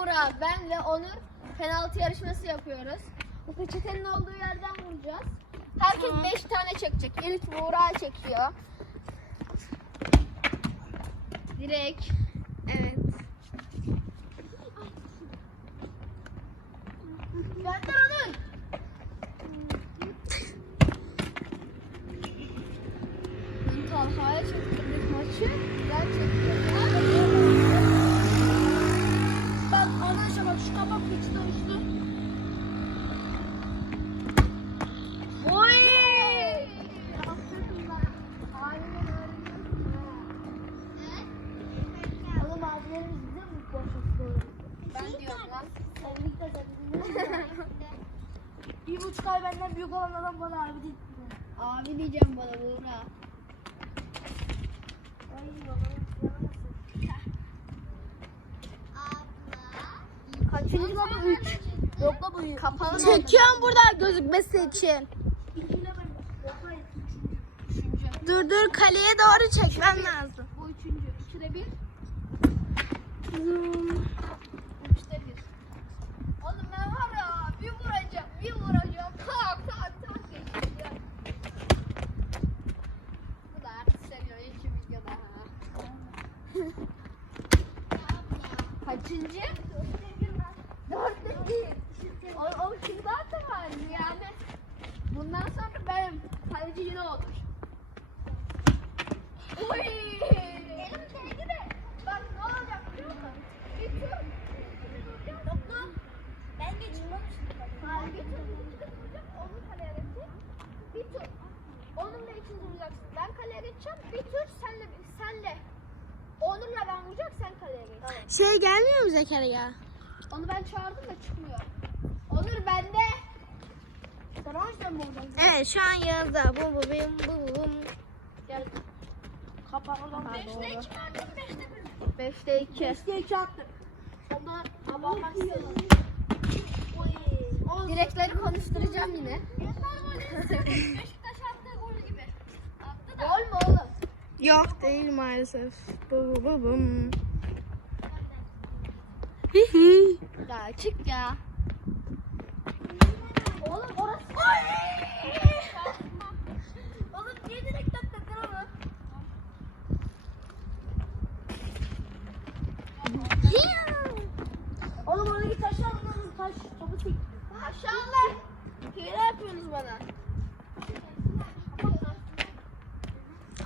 Buğra, ben ve Onur penaltı yarışması yapıyoruz. Bu peçetenin olduğu yerden vuracağız. Herkes 5 tane çekecek. İlk Buğra çekiyor. Direkt. Evet. Gönder Onur. Dün Talha'ya çektirdik maçı. Ben çekiyorum. Bak arkadaşlar bak şu kapak uçtu uçtu. Oy! Oğlum abilerimiz bize mi koşuyor? Ben diyorum lan. Evlilikte de Bir buçuk ay benden büyük olan adam bana abi değil. Abi diyeceğim bana Buğra. Baba. Kaçıncı baba? 3. Yok la bu. Kapalı Çekiyorum burada gözükmesi için. Dur dur kaleye doğru çekmem lazım. Bu üçüncü. Üçte bir. Zoom. Üçte bir. Oğlum ben var ya bir vuracağım. Bir vuracağım. Tak tak tak geçeceğim. Bu da artık seviyor. İki video daha. Kaçıncı? Dörtte. O, o şimdi zaten var yani. Bundan sonra benim kaleci yine olur. Oy! Elim sevgi de. Bak ne olacak biliyor musun? Bir tur. Ben geçirmem Birinci de vuracak. Onu kaleye geçecek. Bir tur. Onunla ikinci vuracaksın. Ben kaleye geçeceğim. Bir tur senle senle. Onur'la ben vuracak sen kaleye geç. Şey gelmiyor mu Zekeriya? Onu ben çağırdım da çıkmıyor. Onur bende. Sen o yüzden mi oradan? Evet şu an Yağız'da. Bu bu bim bu bu bum. Gel. Kapan oradan. Beşte iki verdim, beşte bir. Beşte iki. Beşte iki attım. Ondan ablamdan istiyorum. Direkleri konuşturacağım yine. Beşiktaş attığı gol gibi. Attı da. Gol mu oğlum? Yok değil maalesef. Bu bu bu bum. Hihi. Ya çık ya. Oğlum orası. Oğlum niye direkt atladın onu? Oğlum oradaki taşı alın oğlum taş. Topu çek. Maşallah. Hile yapıyorsunuz bana.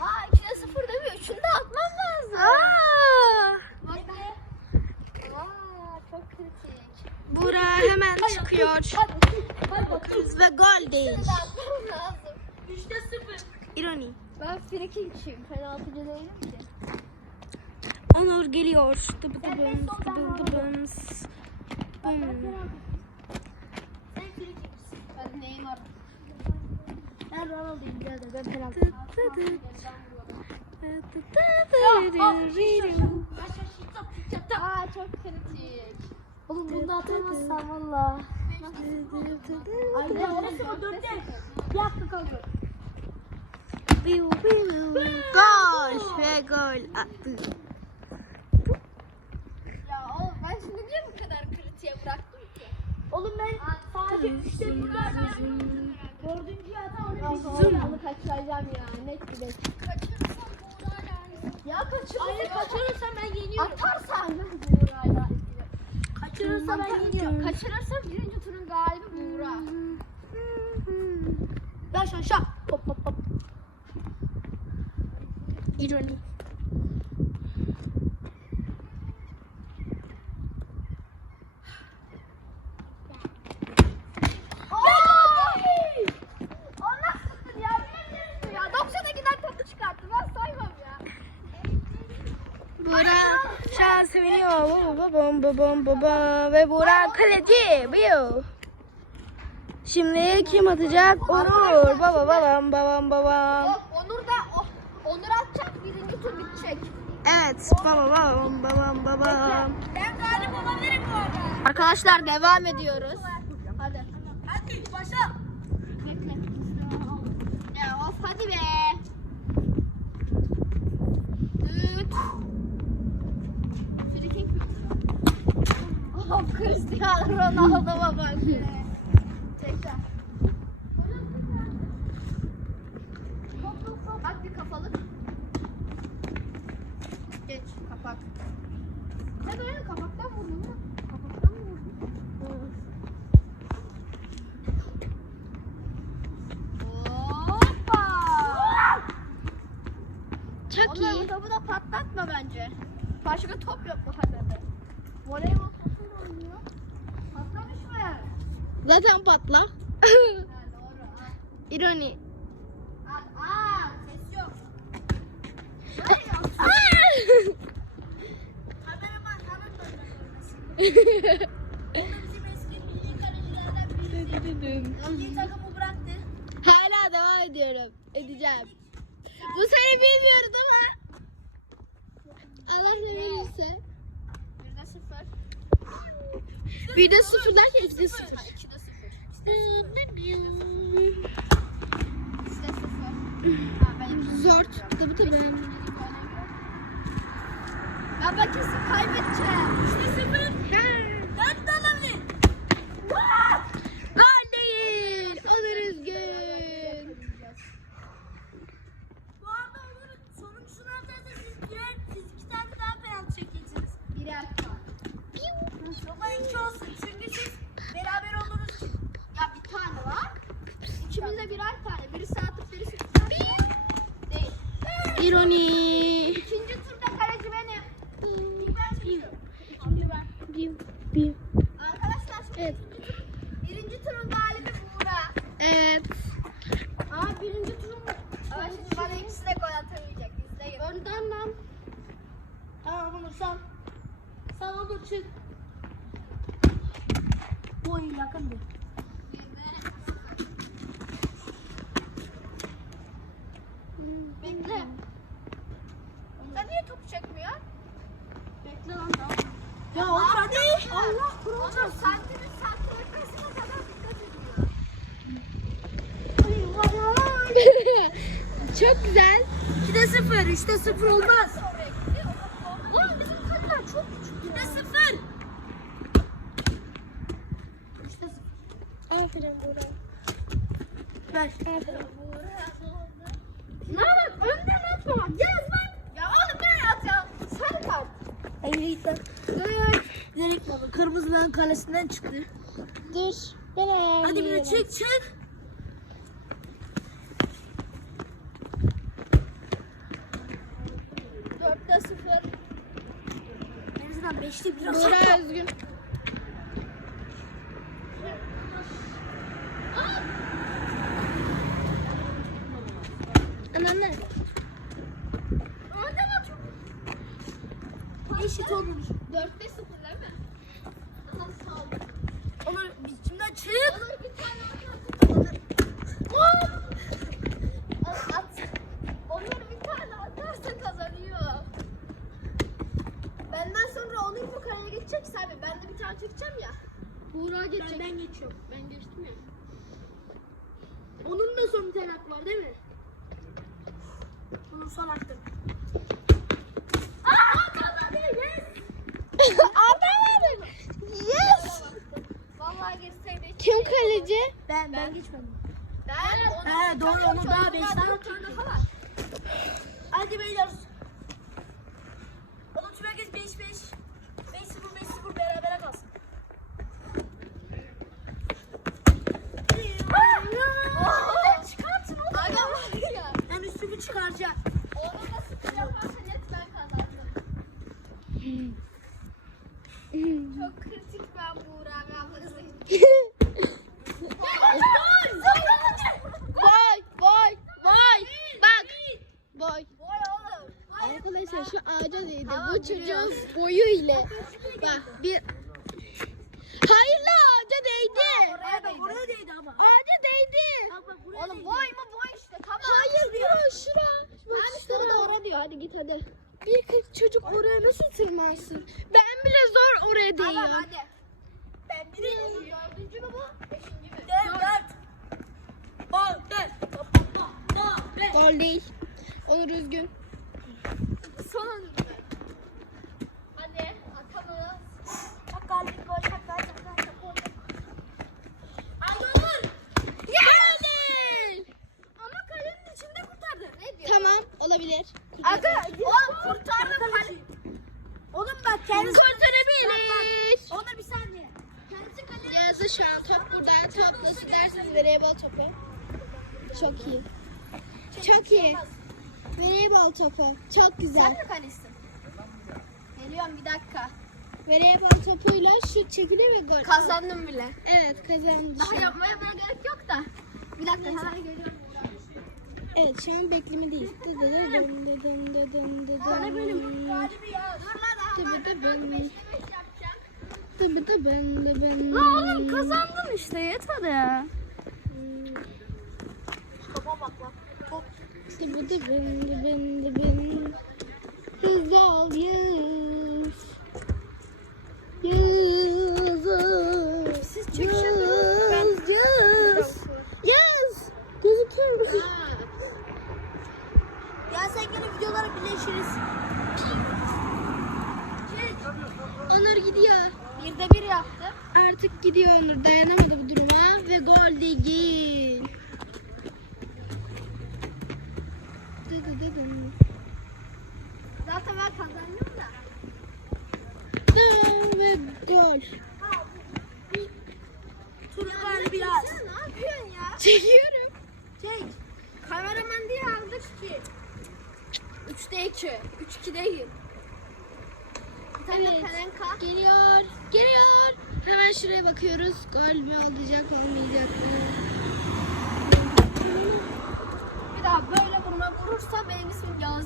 Aa 2'de 0 değil mi? Üçünü de atmam lazım. Aa! Bak. Aa çok kritik. Bura hemen çıkıyor. Ve gol değil. Atmam lazım. Üçte sıfır. İroni. Ben frikikçiyim. Penaltıcı değilim ki. Onur geliyor. Dıbı dıbım, dıbı dıbım. Bum. Ben birader. Ben penaltı. Dı dı. Aa çok kritik. Oğlum bunu da atamazsan valla. Ya orası mı dörtte? Bir hakkı kaldı. Biu, biu. Gol ve gol attı. Ya oğlum ben şimdi niye bu kadar kritiğe bıraktım? Oğlum ben sadece üçte bir verdim. Dördüncüyü atan onu kaçıracağım ya. Net bir yani. Ya kaçırırsam. Kaçırırsam ben yeniyorum. Atarsan. Kaçırırsam ben yeniyorum. Kaçırırsam birinci turun galibi Buğra. Yaş aşağı. Hop hop hop. İroni. Oy! O nasıl ya? Bilebilirsin ya. 90'a gider topu çıkarttı. Ben saymam ya. Bura şu an seviniyor. Bu bum. Ve Bura kaleci. Biu. Şimdi kim atacak? Onur. Baba babam babam babam. Onur da Onur atacak. Birinci tur bitecek. Evet. Baba babam babam babam. Ben galip olabilirim bu arada. Arkadaşlar devam ediyoruz. Hadi. Hadi başla. Bekle. Ya of hadi be. Düt. Free kick mi? Top Cristiano Ronaldo'ma bak. Tekrar. Hop hop hop. Bak bir kafalı. Geç kapak. Sen öyle kapaktan vurdun mu? Kapaktan mı vurdun? Hoppa! Çok bu iyi. topu da patlatma bence. Başka top yok bu kadar. Voleybol Zaten patla. İroni. Aa, ses Hala devam ediyorum. Edeceğim. Bu sene bilmiyoruz değil mi? Allah ne verirse. 1'de 0. 1'de 0 derken 2'de 0. Zor tuttu bu da ben. Baba kesin kaybedeceğim. İşte sıfır Çok güzel. 2'de 0, 3'te 0 olmaz. Oraya gidiyor. Lan bizim kaleler çok küçük. 2'de 0. Aferin Burak. Ver. Aferin. Ne bak önden atma bak. Yaz bak. Ya oğlum nereye atıyorsun? Sarı kart. Eline git lan. Dur. Direkt baba kırmızıların kalesinden çıktı. Dur. Ben ayarlayayım. Hadi bir de çık çık. Dörtte sıfır. 5'te biraz. Burak üzgün. Anneanne. Önden atıyor. Eşit olur. Dörtte sıfır değil mi? Aha sağ ol. Onur içimden çık. Olur bir tane at. At, at. Onur bir tane atarsa kazanıyor. Benden sonra Onur bu kaleye geçecek Serbi. Ben de bir tane çekeceğim ya. Burak Ben, geçecek. ben geçiyorum. Ben geçtim ya. Onun da son bir tane hakkı var değil mi? Onun son hakkı. Atamadım. Yes. Vallahi girseydi. Kim kaleci? Ben ben geçmedim. Ben He, doğru, Onur daha çok beş güzel tane bir tane atıyor. daha var. Hadi beyler. Onun tüm herkes 5 5. 5 0 5 0 berabere kalsın. Oh! Çıkartın oğlum. Aga var ya. Ben üstümü çıkaracağım. Onu da sıfır yaparsa net ben kazandım. Çok kritik ben Buğra ablası. Boy, boy, boy. Bak. Boy. Boy oğlum. Arkadaşlar şu ağaca değdi. Tamam, Bu çocuğun boyu ile. Bak bir. Hayır la ağaca değdi. Oraya Bak buraya değdi ama. Ağaca değdi. Bak bak buraya Oğlum değdi. boy mu boy işte tamam. Hayır diyor şura. Bak şura da oraya diyor. Hadi git hadi. Bir kız çocuk oraya nasıl tırmansın? Ben bile zor oraya Tamam değiyorum. hadi. Ben bir de Dördüncü mü bu? Beşinci mi? Dört dört. Bak dört. Gol değil. Onur üzgün. Son. Tamam olabilir. Aga oğlum kurtardım. Oğlum bak kendisi kurtarabilir. Bak, bak. Ona bir saniye. Kendisi kaleye. Yazı şu an top buradan toplasın dersiniz voleybol topu. Çok iyi. Çok, iyi. Voleybol topu. Çok güzel. Sen mi kalesin? Geliyorum bir dakika. Voleybol topuyla şut çekilir ve gol. Kazandım bile. Evet kazandım. Daha yapmaya böyle gerek yok da. Bir dakika hemen geliyorum. Evet şu an beklemedeyiz. Para benim. Tabii de ben. Tabii de ben de ben. La oğlum kazandın işte yeter ya. Topa bak lan. Top. Tabii de ben de ben de ben. Güzel yüz. Yüz. Siz çekişin.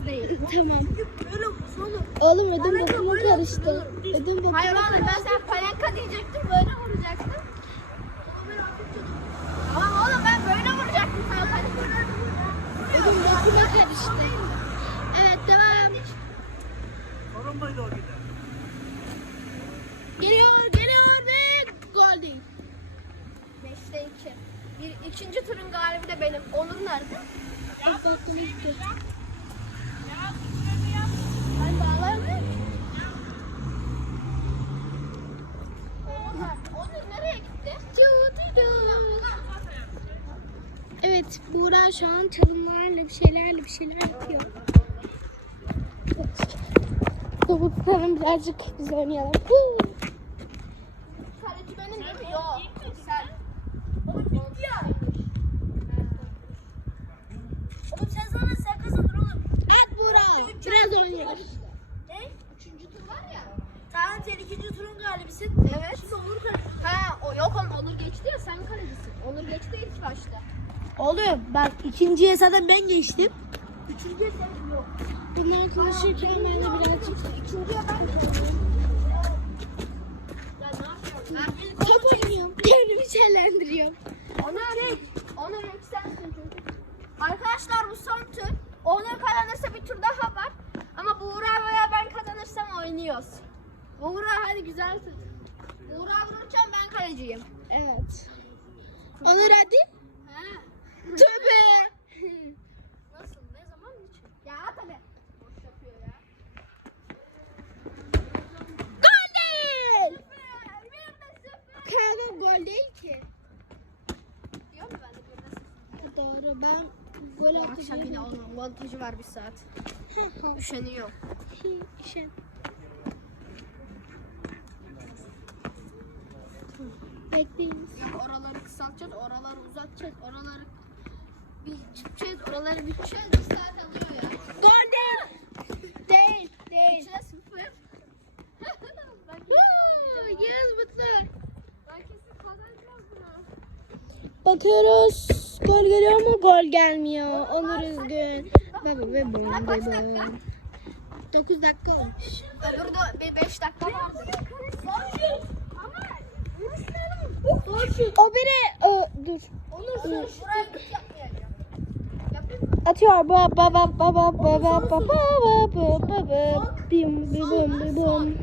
Değil. Tamam. Böyle oğlum. Oğlum ödüm bokumu karıştı. Ödüm bokumu Hayır oğlum ben sana Pelenka diyecektim böyle vuracaktım. Oğlum ben böyle vuracaktım sana. Ödüm karıştı. Evet devam. Geliyor geliyor ve gol değil. Beşte iki. Bir, ikinci turun galibi de benim. Onur nerede? Evet, bokumu gitti. Ben bağlar mı? Onur, Onur nereye gitti? Buğra şu an çalımlarla bir şeylerle bir şeyler yapıyor. Topu tutalım birazcık biz oynayalım. Huu. Kaleci benim değil mi? Yok. Sen. Oğlum bitti ya. Oğlum sen sana sen kazandın oğlum. At Buğra. Biraz oynayalım. Ne? Üçüncü tur var ya. Tamam sen ikinci turun galibisin. Evet. Şimdi Onur kaleci. Ha, o yok oğlum Onur geçti ya sen kalecisin. Onur geçti ilk başta. Oğlum bak ikinciye zaten ben geçtim. Üçüncüye sen yok. Bunlar konuşurken ben de birazcık İkinciye ben geçtim. Kendimi şenlendiriyorum. Onur, Onur ilk sensin çünkü. Arkadaşlar bu son tur. Onur kazanırsa bir tur daha var. Ama Buğra veya ben kazanırsam oynuyoruz. Buğra hadi güzel tut. Buğra vururken ben kaleciyim. Evet. Onur hadi. He. Tövbe. Nasıl? Ne zaman için? Ya tabii. Boş yapıyor ya. Gol değil. Sıfır. Bir de sıfır. Kanka gol değil ki. Diyor mu ben de bir de sıfır? Doğru ben gol Bu akşam yine onun montajı var bir saat. Üşeniyor. İşe. Bekleyin. Yok oraları kısaltacağız, oraları uzatacağız, oraları bir çıkacağız, oraları biteceğiz. Bir saat alıyor ya. Gol değil. Değil. İçine sıfır. Yes mutlu. ben kesin kazanacağım bunu. Bakıyoruz gol geliyor ama gol gelmiyor. Onur üzgün. Baba ve baba. 9 dakika olmuş. Öbürde 5 dakika vardı. O biri o, dur. Onur sen şuraya git yapmayacağım. Atıyor baba baba baba baba baba baba baba bim bim bim bim.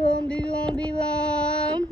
Wombi wombi womb.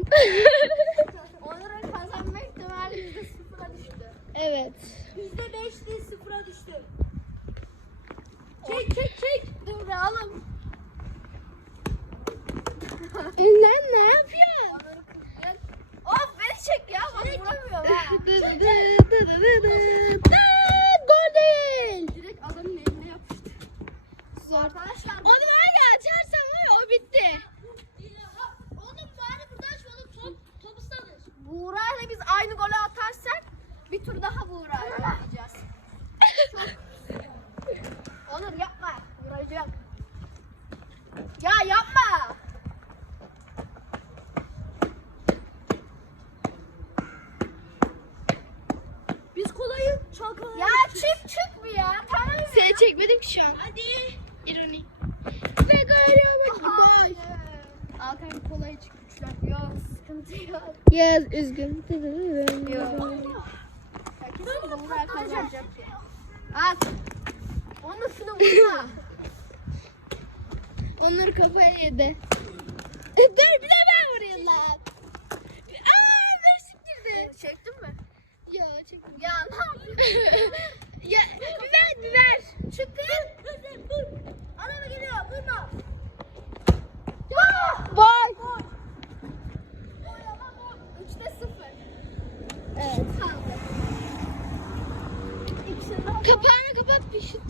Üzgün.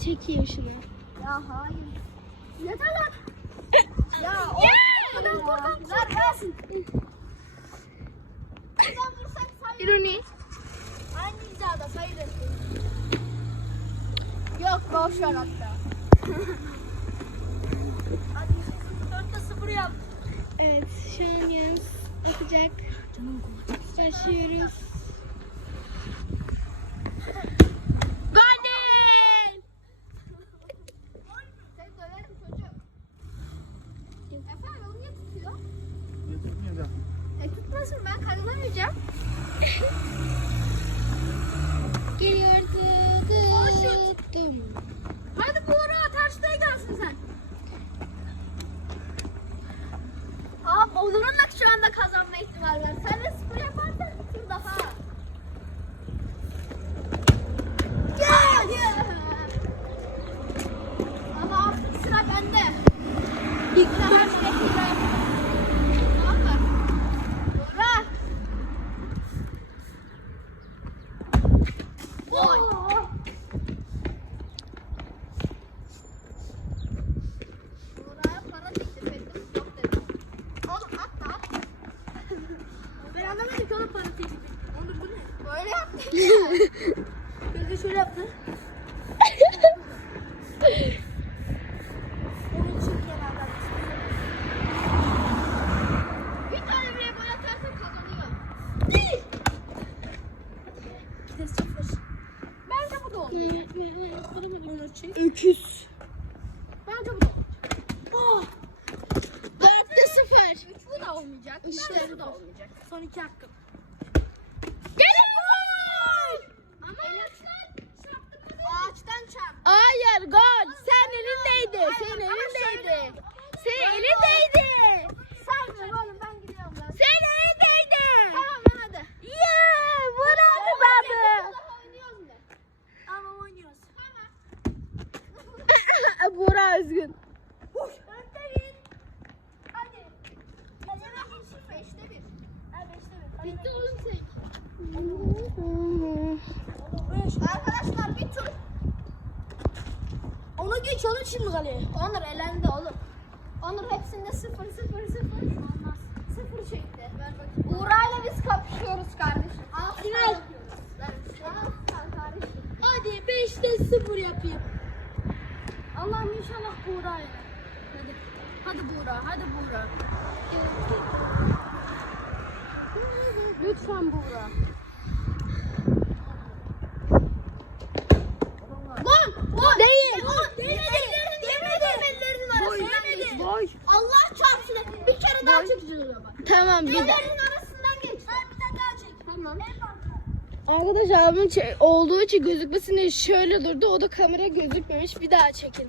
62 yaşına. Ya hayır. Yeter lan. ya o kadar korkan kusur. Buradan vursak sayılır. İroni. Aynı hizada sayılır. Yok boş ver hatta. Hadi 4'te 0 yap. Evet şu an yalnız atacak. Başlıyoruz. Tutmasın ben kazanamayacağım. Geliyordu. Dum. Hadi bu ara terste gelsin sen. Aa da şu anda kazanma ihtimali var. Sen de sıfır yaparsan bir tur daha. Gel. Ama artık sıra bende. İlk her şey hile yapacağım. Tamam mı? Buğra. Gol. Buğra'ya para teklif ettim. Yok dedi. Oğlum atma atma. Ben anlamadım ki oğlum para teklif ettim. Onur bu ne? Böyle yaptı. Bir de şöyle yaptı. Onu çek kenardan. Bir tane bile gol atarsa kazanıyor. İki de sıfır. Bence bu da olmayacak. Onur çek. Öküz. Bence bu da olmayacak. Oh. Dörtte sıfır. Üç bu da olmayacak. İşte. Bence bu da olmayacak. Son iki hakkım. Gelin gol. Ama ağaçtan çarptı. Ağaçtan çarptı. Hayır gol. Sen elindeydi. Senin elindeydi. Senin elindeydi. Saymıyorum oğlum ben gidiyorum lan. Senin elindeydi. Tamam lan hadi. Yeah, Burak kazandı. Daha oynuyoruz mu? Ama oynuyoruz. Burak üzgün. Önde Hadi. Kaleme geçsin. Beşte bir. Ha beşte bir. Bitti oğlum sen. Arkadaşlar bir tur. Onu geç onu şimdi kaleye. Onur elendi oğlum. Onur hepsinde sıfır sıfır sıfır. Olmaz. Sıfır çekti. Ver bakayım. Buğra'yla biz kapışıyoruz kardeşim. Al Final. Al kardeşim. Hadi 5'te 0 yapayım. Allah'ım inşallah Buğra yener. Hadi. Hadi Buğra, hadi Buğra. Lütfen Buğra. Gol! Gol! Değil. Gol! Değmedi! Değmedi! Ellerinin arasından geçti. Allah çarpsın. Bir kere daha çekeceğiz o zaman. Tamam bir de. Ellerinin arasından geçti. bir tane daha çek. Tamam. Arkadaşlar abim çe- olduğu için gözükmesin diye şöyle durdu. O da kamera gözükmemiş. Bir daha çekin.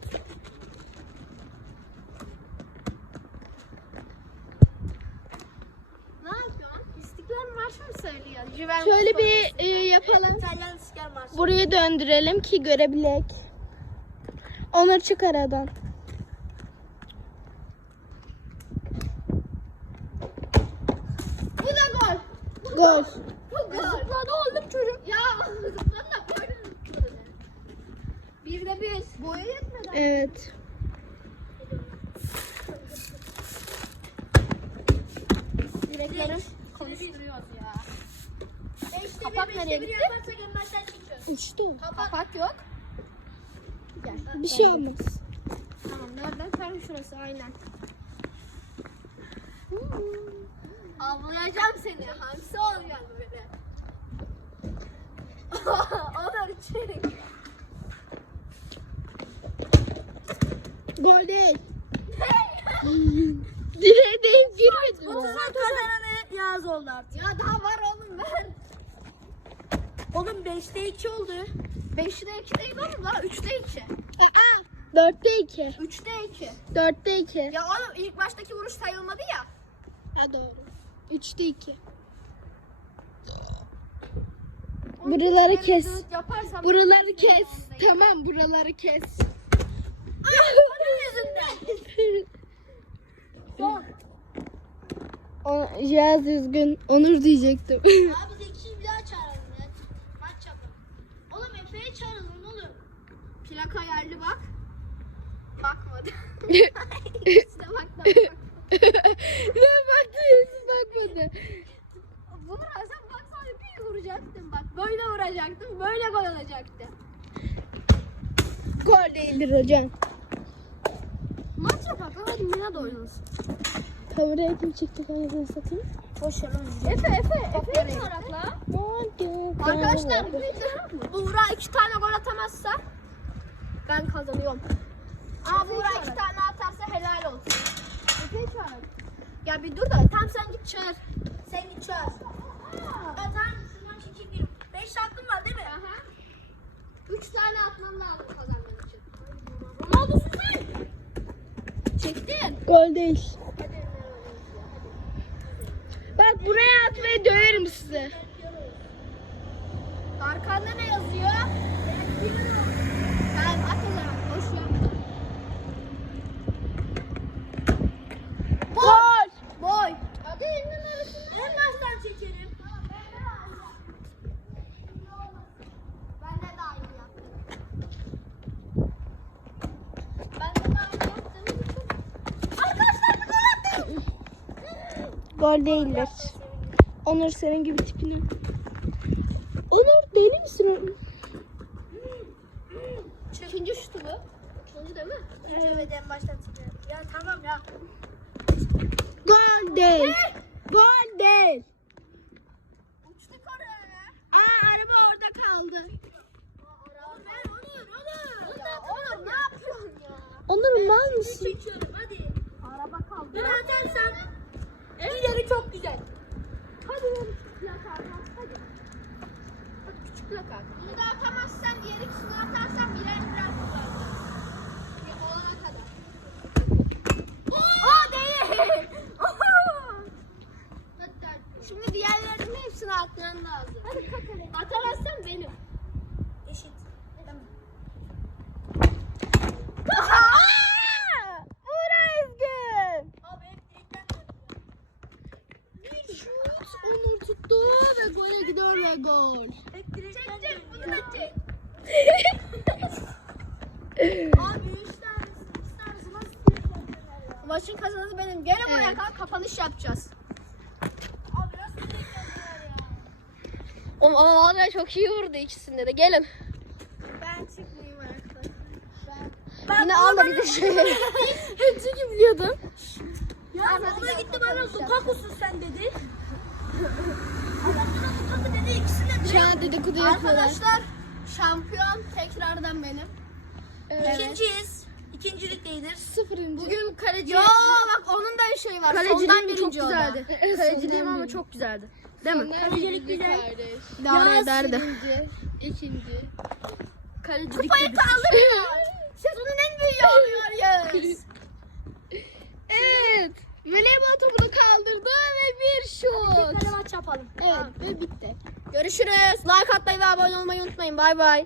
Ne yapıyorsun? İstiklal Marşı mı söylüyorsun? Juventus Şöyle bir e, yapalım. İtalyan İstiklal Marşı. Burayı döndürelim ki görebilek. Onur çık aradan. Bu da gol. Gol. Bu gol. Zıpladı oğlum çocuk. Ya zıpladı da böyle zıpladı. Bir de bir. Boya yetmedi. Evet. Direklerim konuşturuyoruz ya. Kapak nereye gitti? Uçtu. Kapak yok. Gel. Bir şey olmaz. Tamam nereden? Tam şurası aynen. Avlayacağım seni. Hamsi olacağım böyle. Onur çek. Gol değil. Direğe değip girmedi mi? Otuzun kazananı Yağız oldu artık. Ya daha var oğlum ver. Oğlum 5'te 2 oldu. 5'te 2 değil oğlum daha 3'te 2. Aa, Dörtte iki. 3'te 2. Dörtte iki. Ya oğlum ilk baştaki vuruş sayılmadı ya. Ha doğru. Üçte iki. Buraları Böyle kes. Buraları kes. Tamam buraları kes. Onun yüzünden. Yaz üzgün. Onur diyecektim. Abi Zeki'yi bir daha çağıralım ya. Maç yapalım. Oğlum Efe'yi çağıralım oğlum. Plak ayarlı bak. Bakmadı. İşte bak bak bak. ne baktı Yusuf bakmadı. Bunu sen baksana bir vuracaktın bak. Böyle vuracaktın. Böyle gol olacaktı. Gol değildir hocam. Maç yapak. Hadi Mina da oynasın. Kameraya kim çekti kamerayı satayım? Boş ver oğlum. Efe Efe. Efe'yi çağırak la. Arkadaşlar Buğra iki tane gol atamazsa ben kazanıyorum. Aa Buğra iki tane atarsa helal olsun. Efe'yi çağır. Ya bir dur da tam sen git çağır. Sen git çağır. Ben tamam şundan çekeyim. 5 hakkım var değil mi? Aha. Üç tane atmam lazım kazanmak için. Ronaldo'sun sen. Çektin. Gol değil. Bak buraya at ve döverim sizi. Arkanda ne yazıyor? Ben at o zaman. Boş yapma. Gol. Boy. Hadi elinin arasını. En baştan çekelim. Ben de daha iyi yaptım. Ben de daha iyi yaptığım için. Arkadaşlar bir gol attım. Gol değildir. Onur senin gibi tipini. Onur deli misin? İkinci şutu bu. İkinci değil mi? Evet en baştan çekelim. Ya tamam ya. Gol değil. Gol değil. Uçtuk oraya. Aa araba orada kaldı. Onur, Onur, Onur. Ya Onur ne yapıyorsun ya? Onur mal mısın? Çekiyorum hadi. Araba kaldı. Ben atarsam ileri çok güzel. Hadi oğlum küçük plak at. Hadi. Hadi at. Bunu da atamazsan diğer ikisini atarsan birer birer kullanacağız. Bir olana kadar. Aa değil. Şimdi diğerlerinin hepsini atman lazım. Hadi kalk hadi. Atamazsan benim. Eşit. Tamam. Uğra Ezgin. Abi hep direkten Bir şut Onur tuttu ve gole gidiyor ve gol. Hep direkten Çek bunu da çek. Abi 3 tanesi, 2 tanesi nasıl direkten döner ya? Maçın kazananı benim. Gene buraya Evet. kal kapanış yapacağız. Abi nasıl direkten döner ya? Oğlum ama vallahi çok iyi vurdu ikisinde de. Gelin. Ben çıkmayayım arkadaşlar. Yine al da bir de şey. Çünkü biliyordum. Ya ona gitti bana Lukaku'sun sen dedi. Adam bana dedi ikisine Şu direkt. an dedikodu yapıyorlar. Arkadaşlar şampiyon tekrardan benim. İkinciyiz. İkincilikteyiz. Sıfırıncı. Bugün kaleci... Yo bak onun da bir şey var. Sondan birinci o da. Kaleciliğim ama çok güzeldi. Değil mi? Kalecilik kardeş. Devam ederdi. İkinci. Kalecilik Kupayı kaldırıyor. Sezonun en büyüğü oluyor ya. Evet. Voleybol topunu kaldırdı ve bir şut. Hadi maç yapalım. Evet ve bitti. Görüşürüz. Like atmayı ve abone olmayı unutmayın. Bay bay.